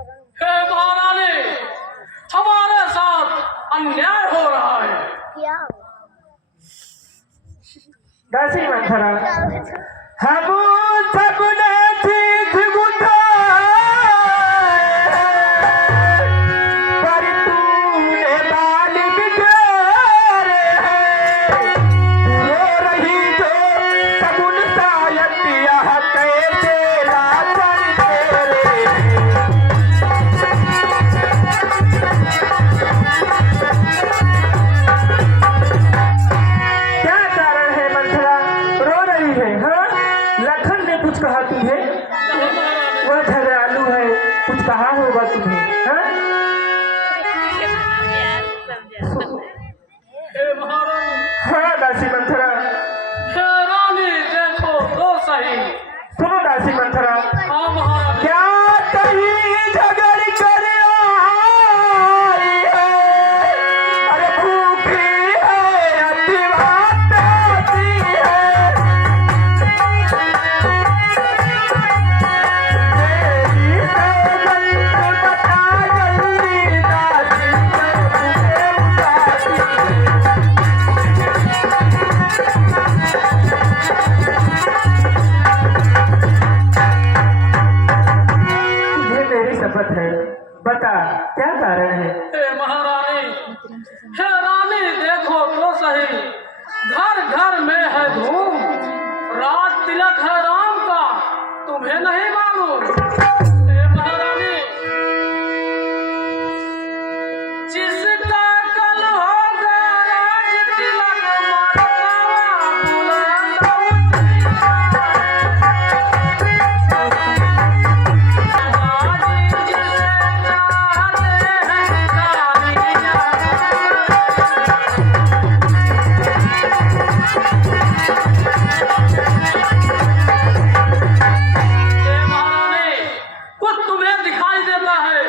हे महारानी, हमारे साथ अन्याय हो रहा है। दासी मंथरा, हम सबने चीज बुझाए, पर तूने बाल बिखेरे हैं। रो रही जो सगुन शायद यह कैसे लाचार तेरे। क्या कारण है मंथरा, रो रही है? हाँ, लखन ने कुछ कहा तुम्हें? वह झगड़ालू है, कुछ कहा होगा तुम्हें? हाँ? हे महारानी, हाँ दासी मंथरा, हे रानी देखो तो सही। सुनो दासी मंथरा, हाँ महारानी, क्या कहीं झगड़ कर आई है? अरे भूखी है, अति बात आती है। तेरी सौगंध बता जल्दी दासी, मैं तुझे तुझे मेरी शपथ है, बता क्या कारण है? हे महारानी, हे रानी देखो तो सही। घर घर में है धूम, राज तिलक है राम का, तुम्हें नहीं मालूम? हे महारानी, जिसका कल होगा राज तिलक, मरतबा बुलंद कुछ तुम्हें दिखाई देता है,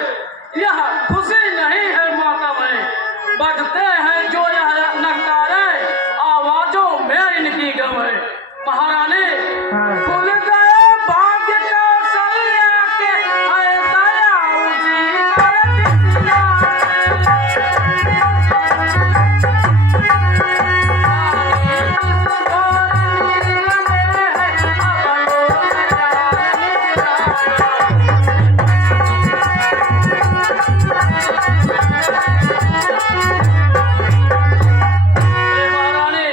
यह खुशी नहीं है मातम है। बजते हैं जो यह नगारे, आवाजों में इनकी गम है। महारानी, हाँ। खुल गए भाग्य कौशल्या के, है दया उसी पर हे महारानी,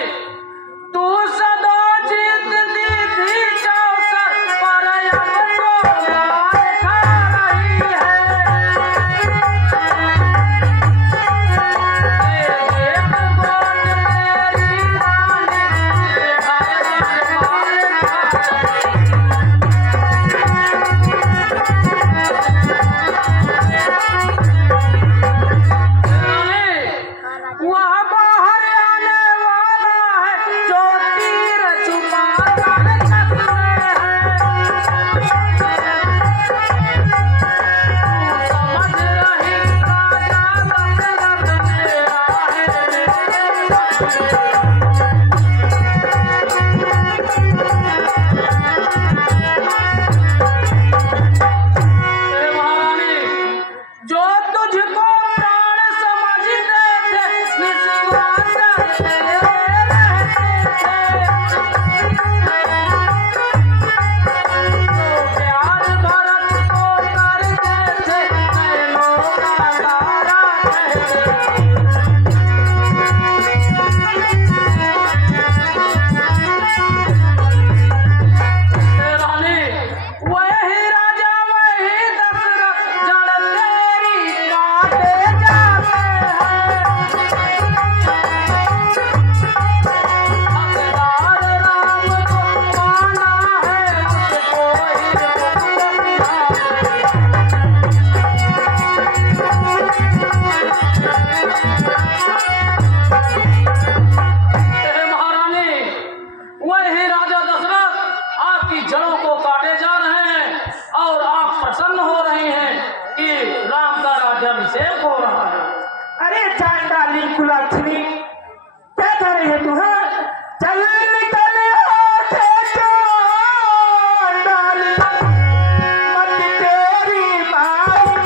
तू सदा जीतती थी चौसर, पर अब तो मार खा रही है। एक गोट मेरी रानी, खाए मार खा रही है। वह बाहर आने वाला है, जो तीर छुपा कर कसमे है। तू समझ रही राजा दशरथ मेरा हे महारानी, जो तुझको प्राण समझते थे, निस्वार्थ तेरे रहते थे। जो प्यार भरत को करते थे, नैनों का तारा कहते। हे रानी, वही राजा वही दशरथ, जड़ तेरी काटे जाते हैं। हकदार राम को पाना है, उसको ही हे महारानी, वही राजा दशरथ आपकी जड़ों को काटे जा रहे हैं, और आप प्रसन्न हो रही हैं कि राम का राज्याभिषेक हो रहा है। अरे चांडाली कुलक्षणी, क्या कर रही है तू? हाँ? चल निकल यहाँ से चांडाली, मत तेरी माई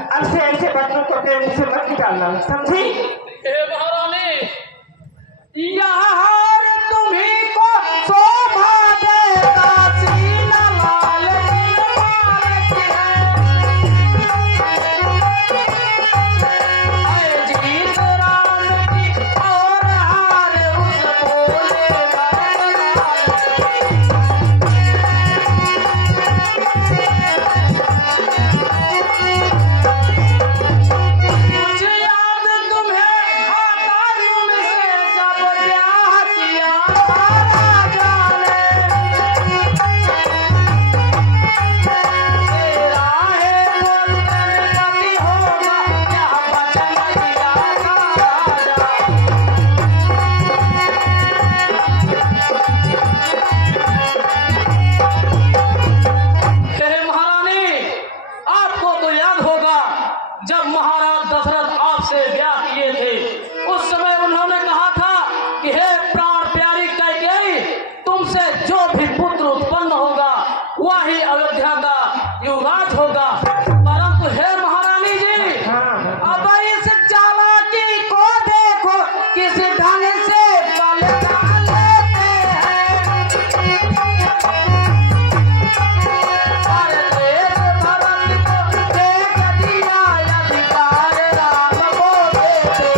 अब से ऐसे बच्चों को अपने मुंह से मत निकालना, समझी? हे महारानी, यहाँ तुम्ही को शोभा देता सीना लाल की है। जीत राम की और हार उस भोले कुछ याद तुम्हें आता तुमसे जब ब्याह किया राजा ने। तेरा है वतन गति होगा क्या वचन दिया था राजा। हे महारानी, आपको तो याद होगा जब महाराज दशरथ आपसे ब्याह किए थे, उस समय उन्होंने कहा था कि हे प्राण प्यारी कैकेयी, तुमसे जो भी पुत्र उत्पन्न होगा वही अयोध्या का युवराज होगा। परंतु हे महारानी जी, हाँ अब इस चालाकी को देखो किस ढंग से पलटा लेते हैं। और देश भरत को देख दिया अधिकार राम को देते।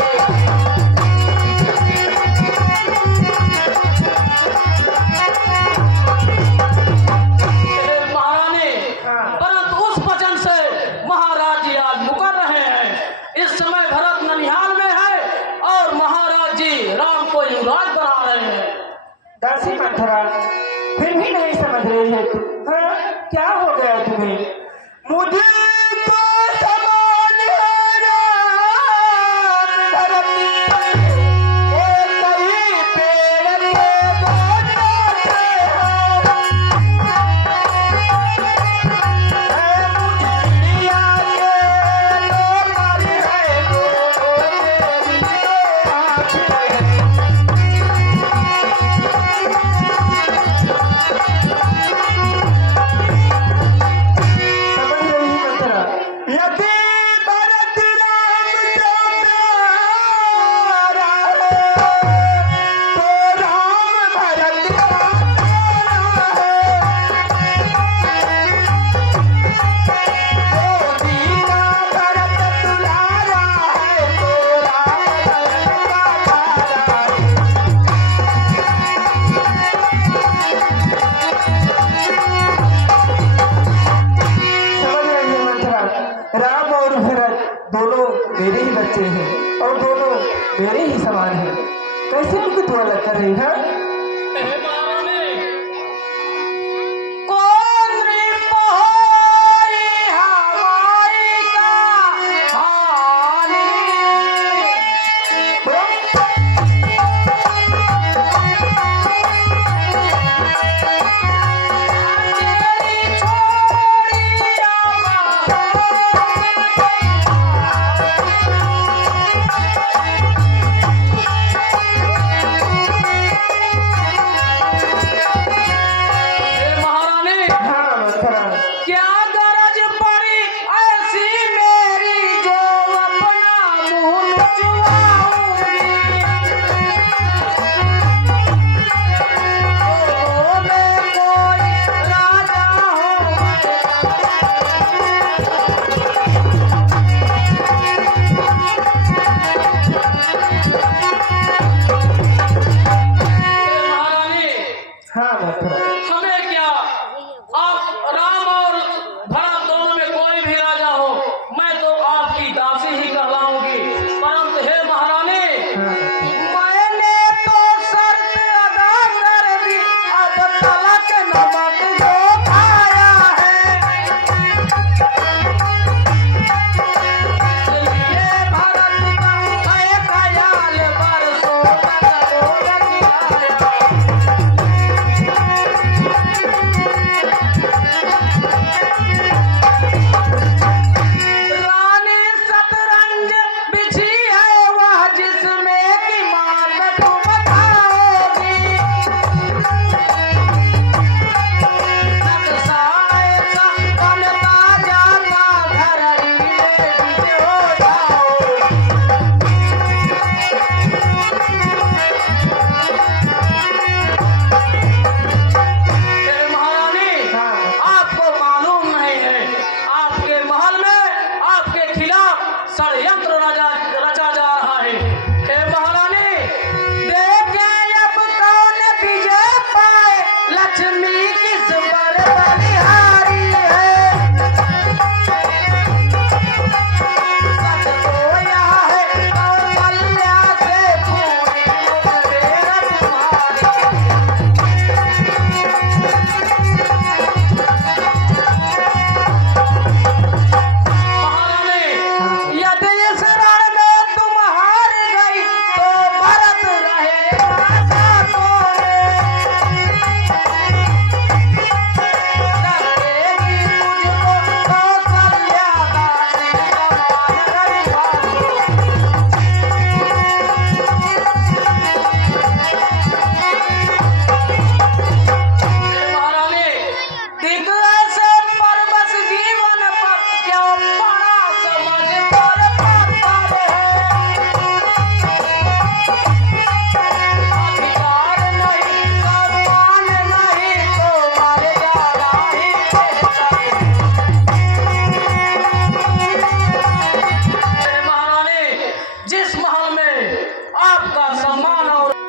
हे महारानी, परंतु उस वचन से महाराज जी आज मुकर रहे हैं। इस समय भरत ननिहाल में है और महाराज जी राम को युवराज बना रहे हैं। दासी मंथरा, फिर भी नहीं समझ रही है तू? हाँ, क्या हो गया तुम्हें? मुझे तो समान है राम धरती, एक ही पेड़ के दो टोटे हैं। मुझे दुनिया के लोग है, दोनों मेरी आँखें हैं। समझ रही है मंथरा? यदि भरत राम का प्यारा है, तो राम भरत का प्यारा है। जो दीना भरत दुलारा है, तो राम भरत का प्यारा है। समझ रही है मंथरा? राम और भरत दोनों मेरे ही बच्चे हैं और दोनों मेरे ही समान हैं। कैसे उनको तू अलग कर रही है? हे महारानी, कौन रिपोई हवाई का हानि। तेरी छोड़ी आवाज़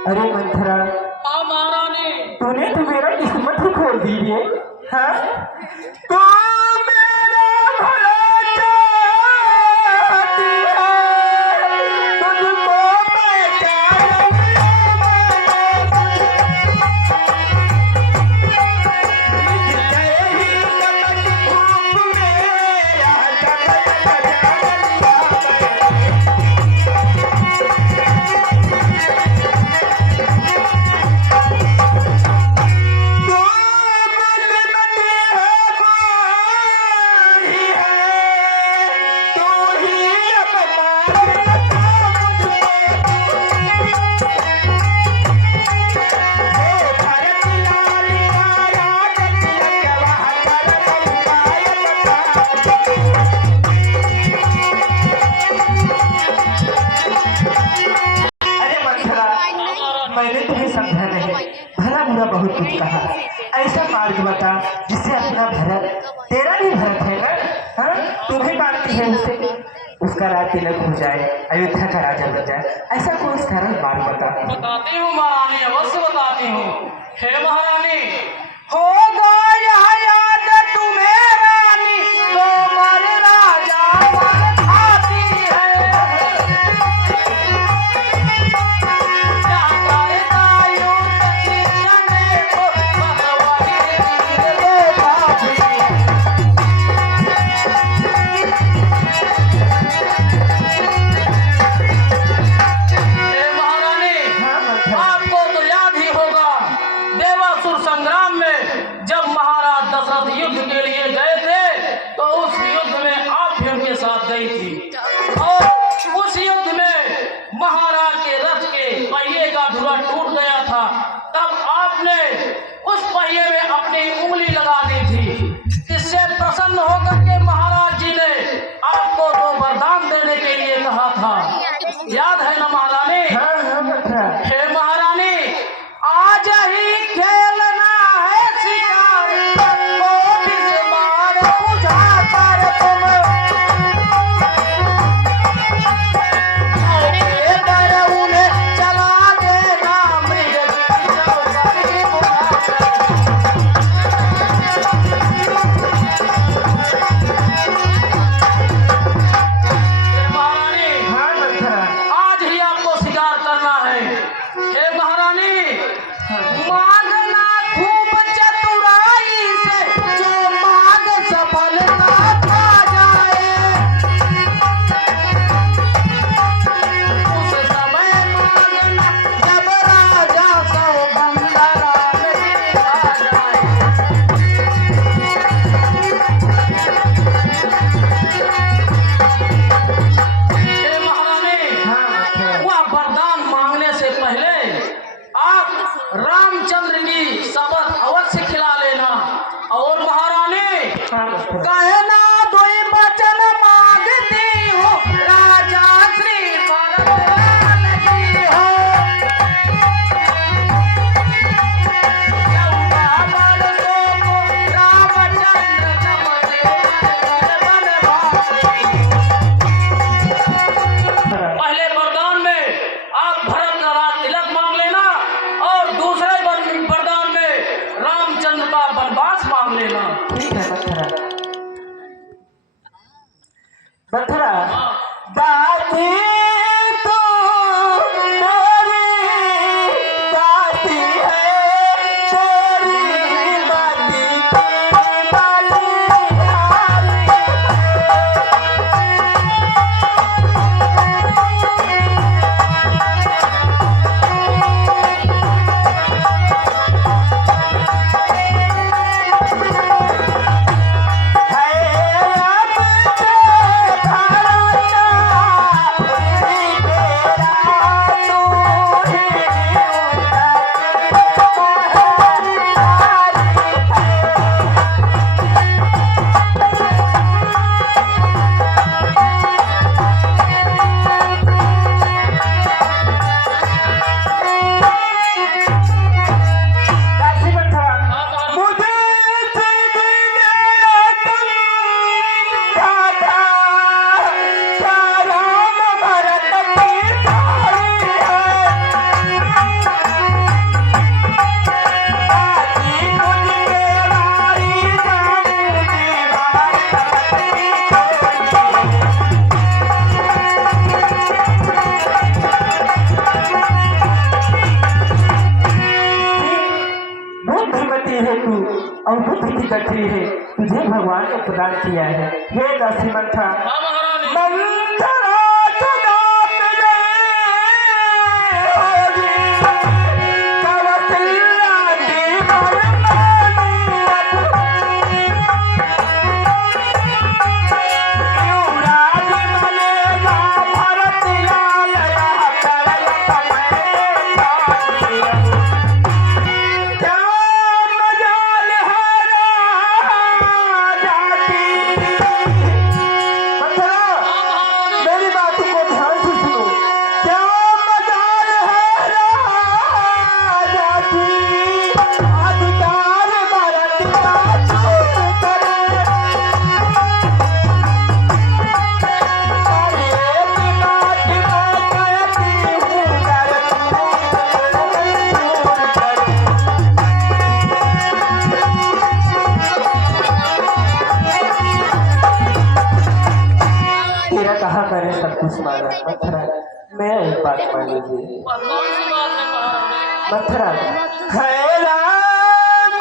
अरे मंथरा, हाँ महारानी। तूने तो मेरा किस्मत ही खोल दी है। हाँ, तू मेरा भला चाहती है, तुझको मैंने तुम्हें समझा नहीं, भला बुरा बहुत कुछ कहा। ऐसा मार्ग बता जिससे अपना भरत, तेरा भी भरत है ना, हाँ, तुम्हें मानती है उसे, उसका राज तिलक हो जाए, अयोध्या का राजा बन जाए, ऐसा कोई सरल मार्ग बता। बताती हूँ महारानी, अवश्य बताती हूँ। हे महारानी, होगा यह याद तुम्हें रानी, तो मर राजा मर खाती है। हे महारानी, आपको तो याद ही होगा, देवासुर संग्राम में जब वरदान को प्रदान किया है। हे दासी मंथरा, हाँ महारानी। मंथरा सदा मिले होगी, कौशल्या की वरदानी युवराज बनेगा भरत लाल, यह करल समय साथी। क्या मजाल है राजा की। मंथरा, मेरी बात को ध्यान से सुनो। क्या मजाल है राजा की, अधिकार भरत का चूर करे। और एक बात मैं कहती हूँ, कर तू मंजूर करे। तेरा कहा करे सब कुछ माना। मथुरा, मैं एक बात मान लीजिए। और कौन सी बात है महारानी? मथुरा, है राम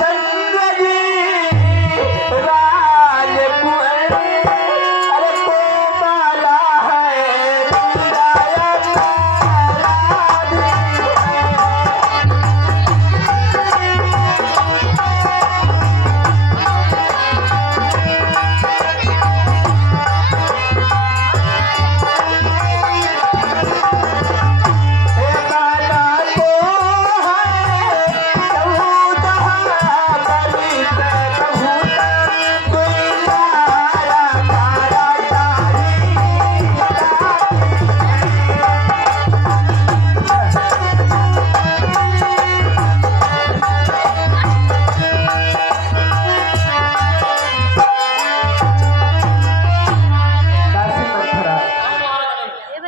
चंद्र जी राज कुंवर, अरे कोमला है राज है।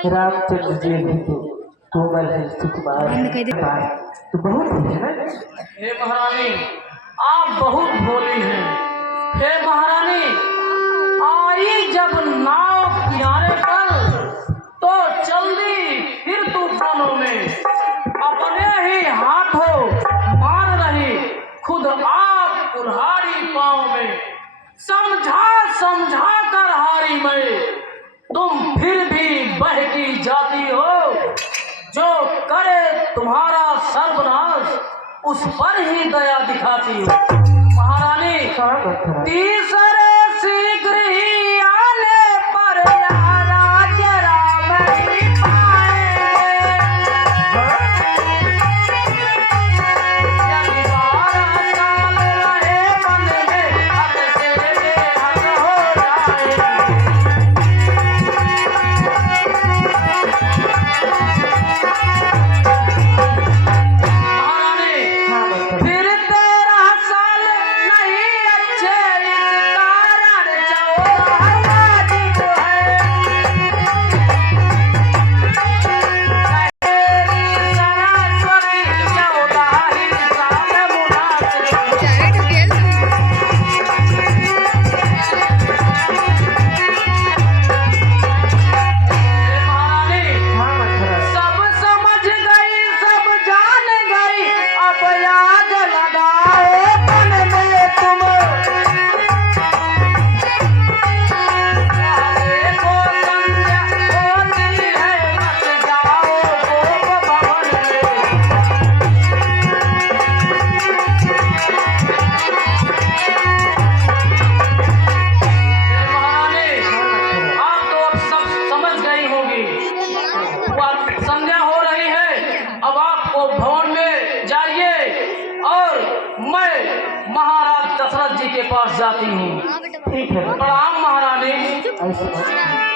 रामचंद्र जी भी तो कोमल है, सुकुमार है, तो बहुत ही है ना। हे महारानी, आप बहुत भोली हैं। हे महारानी, आई जब नाव किनारे पर तो चल दी फिर तूफानों में, अपने ही हाथों मार रही खुद आप कुल्हाड़ी पाँव में। समझा समझा कर हारी मैं, तुम फिर भी बहकी जाती हो। जो करे तुम्हारा सर्वनाश, उस पर ही दया दिखाती हो। महारानी, हाँ मथुरा, तीसरे शीघ्र ही आने पर राज्य राम ही पाएंगे। यदि 12 साल रहे वन में, हद से बेहद हो जाएंगे। महारानी, हाँ मथुरा, फिर 13 साल नहीं अच्छे, इस कारण 14 वाजिब है। तेरी सरस्वती 14 ही साल मुनासिब है। महारानी, हाँ मथुरा, सब समझ गई, सब जान गई, अब याद लगाओ मन में तुम। देखो संध्या होती है, बस जाओ गोप भवन में। महारानी, आप तो अब सब समझ गई होगी। अब संध्या हो रही है, अब आपको भवन में जाइए और मैं महाराज दशरथ जी के पास जाती हूँ। ठीक है मथुरा, प्रणाम महारानी। ऐसे मत।